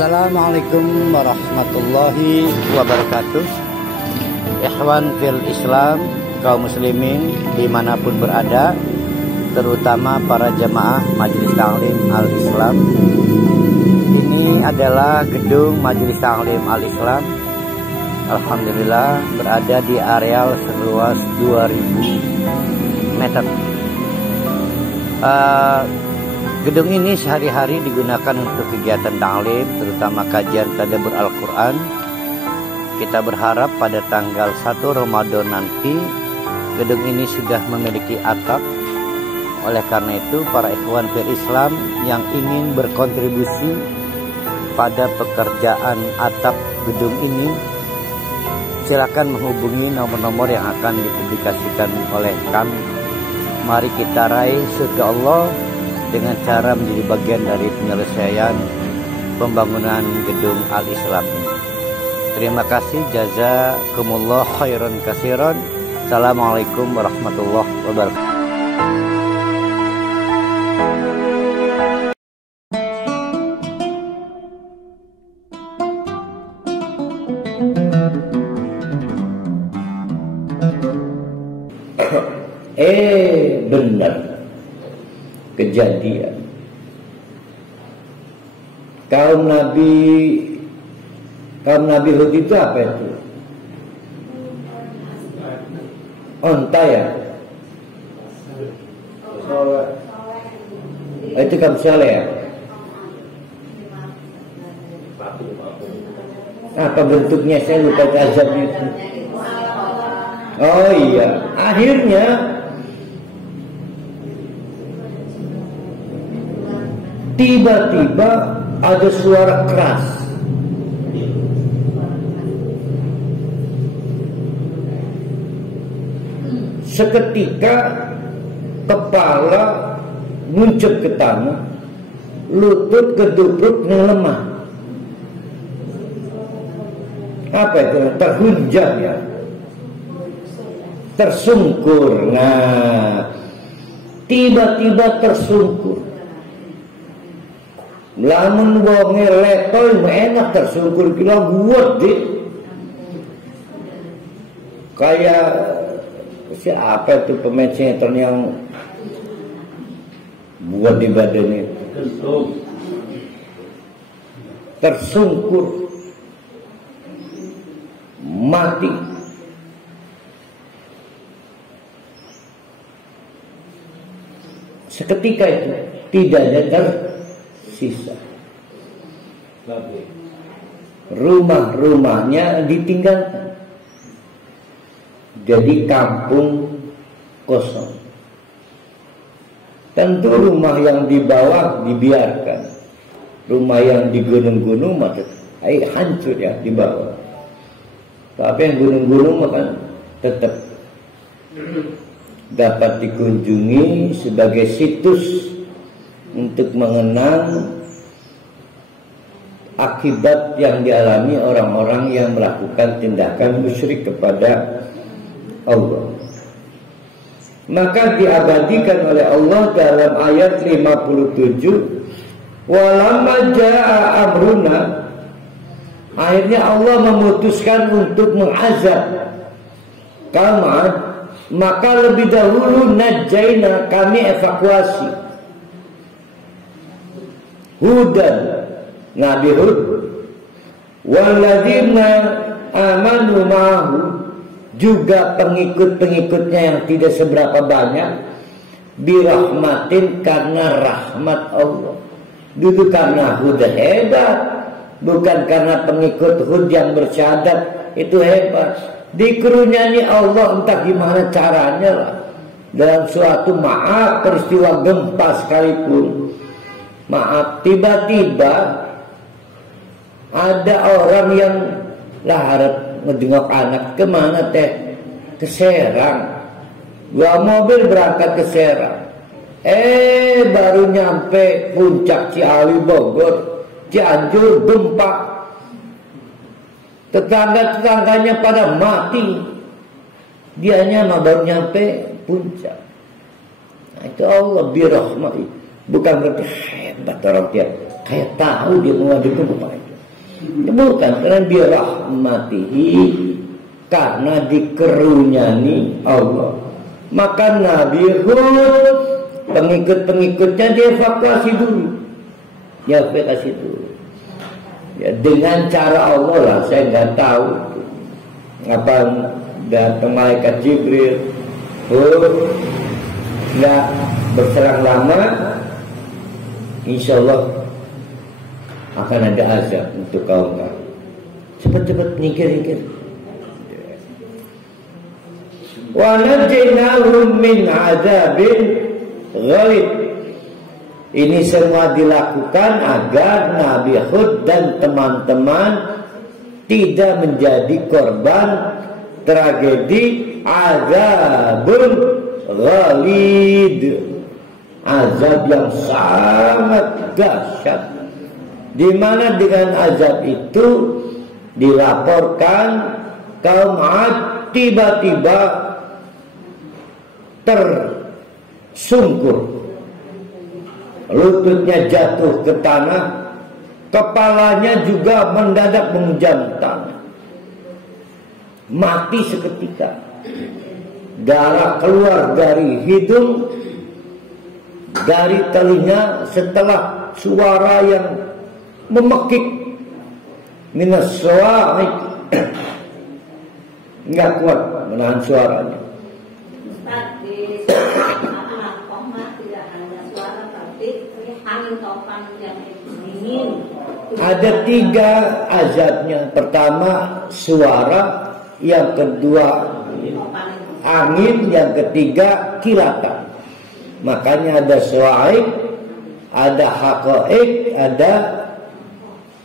Assalamualaikum warahmatullahi wabarakatuh. Ikhwan fil Islam, kaum muslimin dimanapun berada, terutama para jamaah Majelis Ta'lim Al-Islam. Ini adalah gedung Majelis Ta'lim Al-Islam. Alhamdulillah berada di areal seluas 2000 meter. Gedung ini sehari-hari digunakan untuk kegiatan ta'lim, terutama kajian tadabbur Al-Quran. Kita berharap pada tanggal 1 Ramadan nanti gedung ini sudah memiliki atap. Oleh karena itu, para ikhwan fil Islam yang ingin berkontribusi pada pekerjaan atap gedung ini, silakan menghubungi nomor-nomor yang akan dipublikasikan oleh kami. Mari kita raih surga Allah dengan cara menjadi bagian dari penyelesaian pembangunan gedung Al-Islam ini. Terima kasih, jazakumullah khairan katsiran. Assalamualaikum warahmatullahi wabarakatuh. Benar kejadian kaum Nabi Hud itu apa itu? Onta ya? Itu kaum Saleh ya? Apa bentuknya saya lupa, azabnya itu. Oh iya, akhirnya tiba-tiba ada suara keras. Seketika kepala muncul ke tanah, lutut keduduk lemah. Apa itu? Terhunjam ya, tersungkur. Nah, tiba-tiba tersungkur. Lamun wonge letol enak tersungkur kilo buat deh. Kayak siapa itu pemain sinetron yang buat di badan itu? Tersungkur, mati. Seketika itu tidak ada tersisa. Rumah-rumahnya ditinggalkan. Jadi kampung kosong. Tentu rumah yang di bawah dibiarkan. Rumah yang di gunung-gunung maka hancur ya di bawah. Tapi yang gunung-gunung maka tetap dapat dikunjungi sebagai situs untuk mengenang akibat yang dialami orang-orang yang melakukan tindakan musyrik kepada Allah. Maka diabadikan oleh Allah dalam ayat 57, walamma jaa amruna, akhirnya Allah memutuskan untuk mengazab kaum Ad, maka lebih dahulu najaina, kami evakuasi Hudan, Nabi Hud, walladzina amanu ma'ahu, juga pengikut-pengikutnya yang tidak seberapa banyak, birahmatin, karena rahmat Allah. Dulu karena Hud hebat, bukan karena pengikut Hud yang bersyahadat itu hebat. Dikerunyani Allah entah gimana caranya lah. Dalam suatu maaf peristiwa gempa sekalipun, maaf tiba-tiba ada orang yang laharat ngedengok anak, kemana teh? Ke Serang. Gua mobil berangkat ke Serang. Baru nyampe puncak Ciawi Bogor, Cianjur gempa. Tetangga-tetangganya pada mati. Dianya mah baru nyampe puncak. Nah, itu Allah birahmati. Bukan berarti hebat orang dia, kayak tahu dia mau itu kemana itu. Bukan, karena birahmatihi, karena dikerunyani Allah. Maka Nabi Hud pengikut-pengikutnya dievakuasi dulu. Ya, dengan cara Allah lah, saya nggak tahu apa datang malaikat Jibril, nggak berserang lama, insya Allah akan ada azab untuk kaum kamu. Cepat-cepat nyingkir. Wa najaynahum min azabin ghalib. Ini semua dilakukan agar Nabi Hud dan teman-teman tidak menjadi korban tragedi azabun ghalid, azab yang sangat dahsyat, di mana dengan azab itu dilaporkan kaum Ad tiba-tiba tersungkur, lututnya jatuh ke tanah, kepalanya juga mendadak menjantan, mati seketika, darah keluar dari hidung, dari telinga, setelah suara yang memekik, minas suara, nggak kuat menahan suaranya. Ada 3 azabnya. Pertama suara, yang kedua angin, yang ketiga kilatan. Makanya ada suaib, ada haqa'iq, ada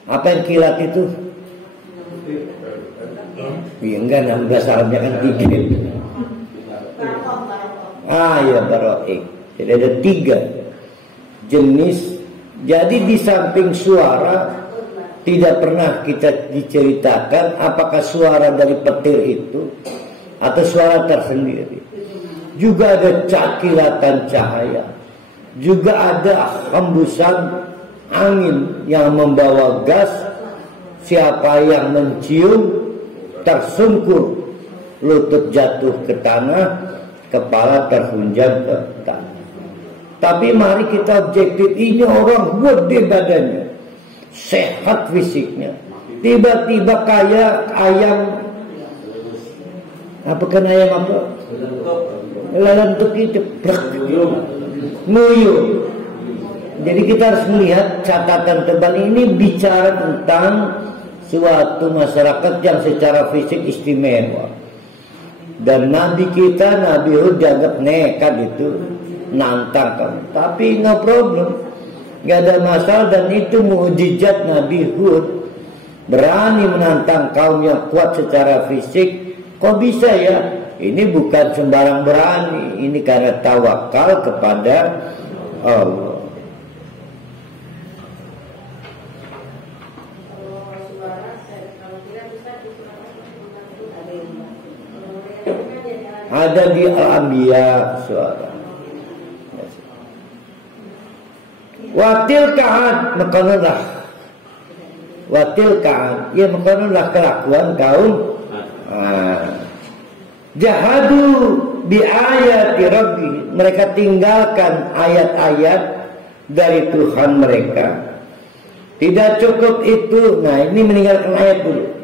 apa yang kilat itu? Ya enggak, 16 Arabnya kan 3. Ya baro'ik. Jadi ada 3 jenis. Jadi di samping suara, tidak pernah kita diceritakan apakah suara dari petir itu atau suara tersendiri. Juga ada kilatan cahaya, juga ada hembusan angin yang membawa gas. Siapa yang mencium tersungkur, lutut jatuh ke tanah, kepala terhunjam ke tanah. Tapi mari kita objektif, ini orang gede badannya, sehat fisiknya, tiba-tiba kayak ayam, apa kan ayam apa? Lalantuk itu, nguyuh. Jadi kita harus melihat catatan tebal ini bicara tentang suatu masyarakat yang secara fisik istimewa. Dan Nabi kita, Nabi Hud, dianggap nekat itu, nantang kamu. Tapi no problem, nggak ada masalah. Dan itu mukjizat Nabi Hud, berani menantang kaum yang kuat secara fisik. Kok bisa ya? Ini bukan sembarang berani, ini karena tawakal kepada Allah. Ada di Al-Anbiya suara. Watil ka'ad, makanunlah. Watil ka'ad, ya makanunlah kelakuan kaum jahadu bi ayati rabbi. Mereka tinggalkan ayat-ayat dari Tuhan mereka. Tidak cukup itu. Nah, ini meninggalkan ayat dulu.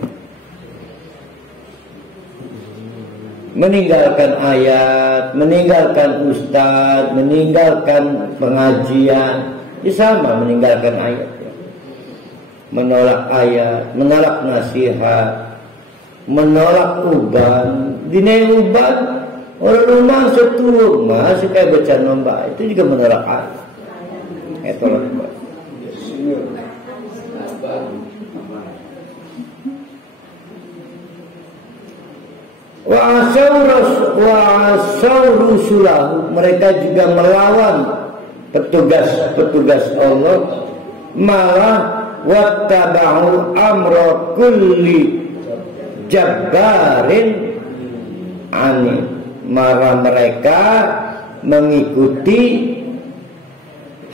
Meninggalkan ayat, meninggalkan ustadz, meninggalkan pengajian, ya sama meninggalkan ayat. Menolak ayat, menolak nasihat, menolak uban. Dini uban, orang rumah setua masih kayak baca nombak, itu juga menolak ayat. Tolak uban. Wa'asau rusulahu, mereka juga melawan petugas Allah. Malah wattaba'u amra kulli jabbarin anid, malah mereka mengikuti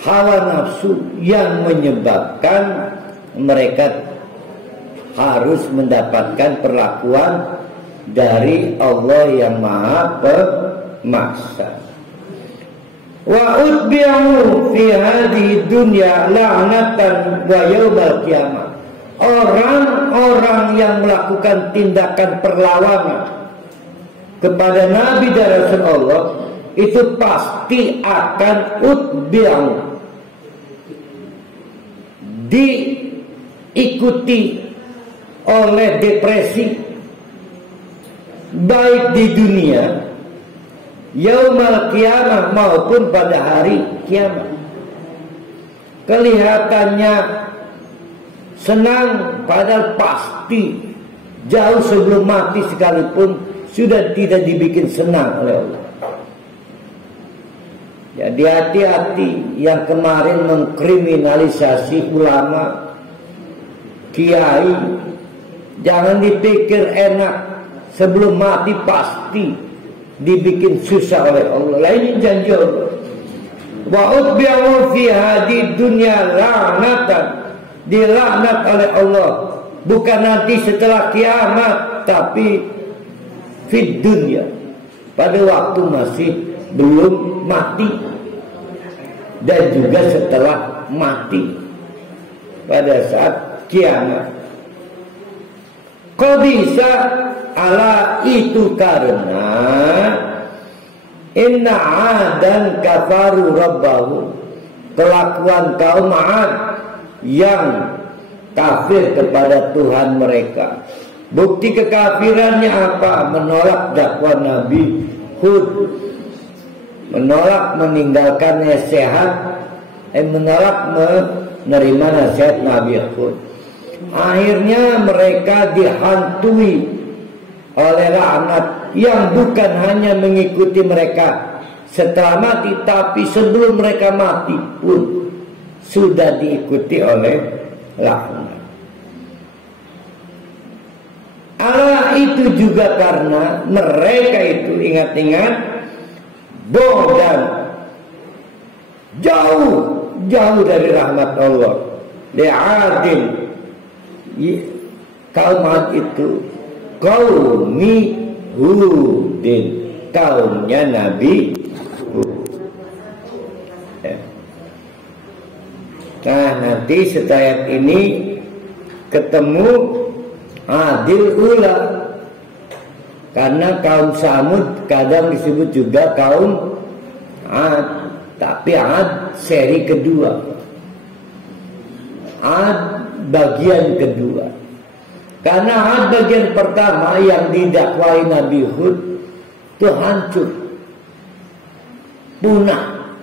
hawa nafsu yang menyebabkan mereka harus mendapatkan perlakuan dari Allah yang Maha Pemaksa. Wa utbi'u fi hadhihi dunya la'natan wa yaumal qiyamah. Orang-orang yang melakukan tindakan perlawanan kepada Nabi dan Rasul Allah itu pasti akan utbi'u, diikuti oleh depresi, baik di dunia yaumal qiyamah maupun pada hari kiamat. Kelihatannya senang, padahal pasti jauh sebelum mati sekalipun sudah tidak dibikin senang oleh Allah. Jadi hati-hati yang kemarin mengkriminalisasi ulama, kiai. Jangan dipikir enak, sebelum mati pasti dibikin susah oleh Allah. Lah ini janji Allah. Wa utbi'u fi hadhihi dunya la'natan, dilaknat oleh Allah, bukan nanti setelah kiamat, tapi fid dunya, pada waktu masih belum mati, dan juga setelah mati pada saat kiamat. Kok bisa? Ala itu karena inna adan kafaru rabbahu, kelakuan kaum Ad yang kafir kepada Tuhan mereka. Bukti kekafirannya apa? Menolak dakwah Nabi Hud, menolak meninggalkan nasihat, menolak menerima nasihat Nabi Hud. Akhirnya mereka dihantui oleh laknat yang bukan hanya mengikuti mereka setelah mati, tapi sebelum mereka mati pun sudah diikuti oleh laknat. Allah itu juga karena mereka itu, ingat-ingat, bodoh, jauh dari rahmat Allah. Li'adil, kaum Ad itu qaumi Hudin, kaumnya Nabi Hud. Nah, nanti setelah ini ketemu Adil ula, karena kaum Samud kadang disebut juga kaum Ad, tapi Ad seri kedua, Ad bagian kedua. Karena Ad bagian pertama yang didakwai Nabi Hud itu hancur, punah,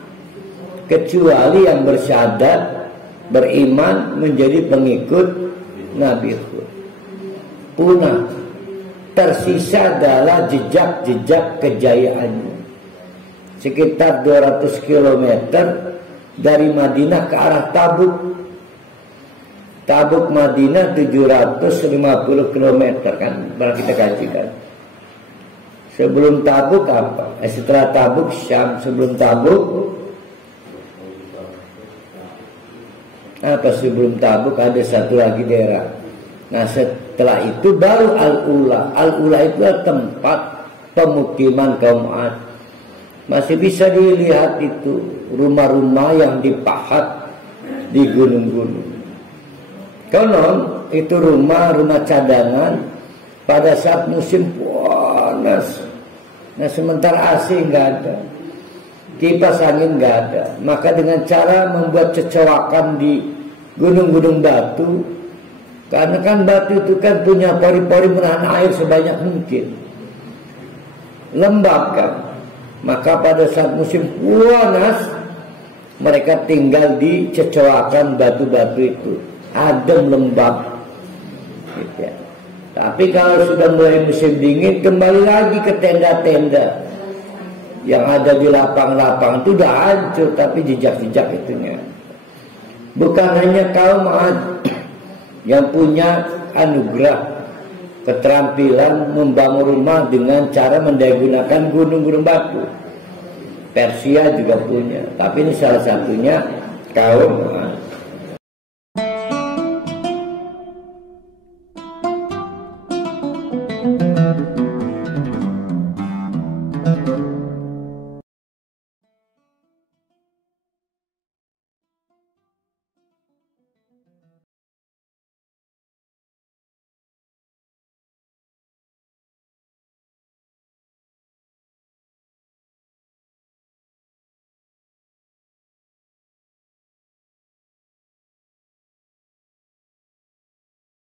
kecuali yang bersyahadat, beriman, menjadi pengikut Nabi Hud. Punah, tersisa adalah jejak-jejak kejayaannya. Sekitar 200 km dari Madinah ke arah Tabuk. Tabuk Madinah 750 km kan, pernah kita kaji kan. Sebelum Tabuk apa? Setelah Tabuk Syam, sebelum Tabuk apa? Sebelum Tabuk ada satu lagi daerah. Nah, setelah itu baru Al-Ula. Al-Ula itu adalah tempat pemukiman kaum Ad. Masih bisa dilihat itu rumah-rumah yang dipahat di gunung-gunung. Konon itu rumah-rumah cadangan pada saat musim panas. Nah, sementara AC nggak ada, kipas angin nggak ada, maka dengan cara membuat cecowakan di gunung-gunung batu, karena kan batu itu kan punya pori-pori menahan air sebanyak mungkin, lembab kan. Maka pada saat musim panas mereka tinggal di cecowakan batu-batu itu, adem, lembab gitu ya. Tapi kalau sudah mulai musim dingin, kembali lagi ke tenda-tenda yang ada di lapang-lapang itu udah hancur, tapi jejak-jejak itunya. Bukan hanya kaum Ad yang punya anugerah keterampilan membangun rumah dengan cara menggunakan gunung-gunung batu. Persia juga punya, tapi ini salah satunya kaum Ad.